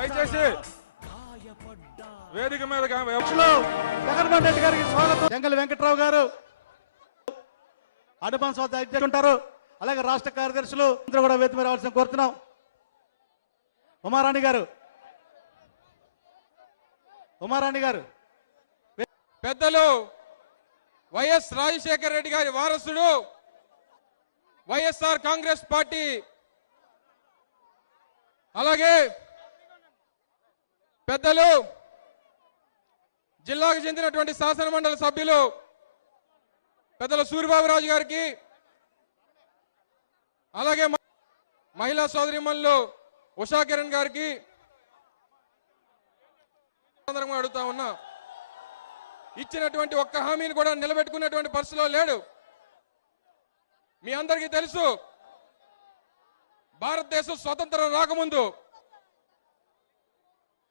దయచేసి వేదిక మీద జగన్మోహన్ రెడ్డి గారికి స్వాగతం. జంగల్ వెంకట్రావు గారు అడ్వాన్స్ అధ్యక్షులు ఉంటారు. అలాగే రాష్ట్ర కార్యదర్శులు అందరూ కూడా వేదిక మీద రావాల్సిన కోరుతున్నాం. ఉమారాణి గారు పెద్దలు వైఎస్ రాజశేఖర రెడ్డి గారి వారసుడు వైఎస్ఆర్ కాంగ్రెస్ పార్టీ, అలాగే పెద్దలు జిల్లాకు చెందినటువంటి శాసన మండలి సభ్యులు పెద్దలు సూరిబాబురాజు గారికి, అలాగే మహిళా సోదరిమణులు ఉషా కిరణ్ గారికి అడుగుతా ఉన్నా. ఇచ్చినటువంటి ఒక్క హామీని కూడా నిలబెట్టుకున్నటువంటి పరిస్థితిలో లేడు. మీ అందరికీ తెలుసు, భారతదేశం స్వతంత్రం రాకముందు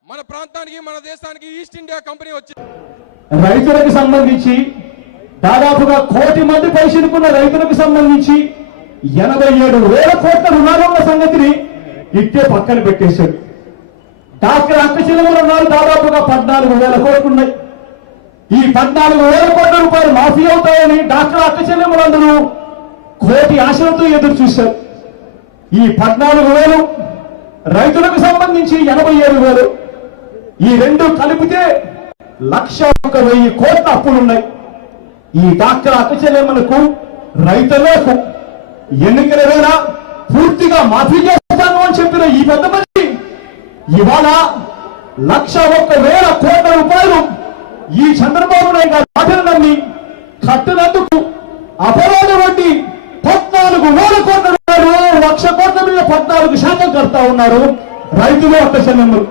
మన ప్రాంతానికి మన దేశానికి ఈస్ట్ ఇండియా కంపెనీ వచ్చింది. రైతులకు సంబంధించి దాదాపుగా 1 కోటి మంది పరిశీలికున్న రైతులకు సంబంధించి 87,000 కోట్ల రుణాలు ఉన్న సంగతిని ఇట్టే పక్కన పెట్టేశాడు. డాక్టర్ అక్క చెల్లెముల రుణాలు దాదాపుగా 14,000 కోట్లు ఉన్నాయి. ఈ 14,000 కోట్ల రూపాయలు మాఫీ అవుతాయని డాక్టర్ అక్క చెల్లెములందరూ కోటి ఆశలతో ఎదురు చూశారు. ఈ 14,000 రైతులకు సంబంధించి 87,000, ఈ రెండు కలిపితే 1,01,000 కోట్ల అప్పులున్నాయి. ఈ డాక్టర్ అక్క చెల్లెమ్మలకు రైతులకు ఎన్నికల వేళ పూర్తిగా మాఫీ చేస్తాను అని చెప్పిన ఈ పెద్ద మనిషి ఇవాళ 1,01,000 కోట్ల రూపాయలు ఈ చంద్రబాబు నాయుడు గారి మాటలు నమ్మి కట్టినందుకు అపరాధ వడ్డీ 14,000 కోట్ల రూపాయలు, 1,00,000 కోట్ల మీద 14% కడతా ఉన్నారు రైతులు అక్క చెల్లెమ్మలు.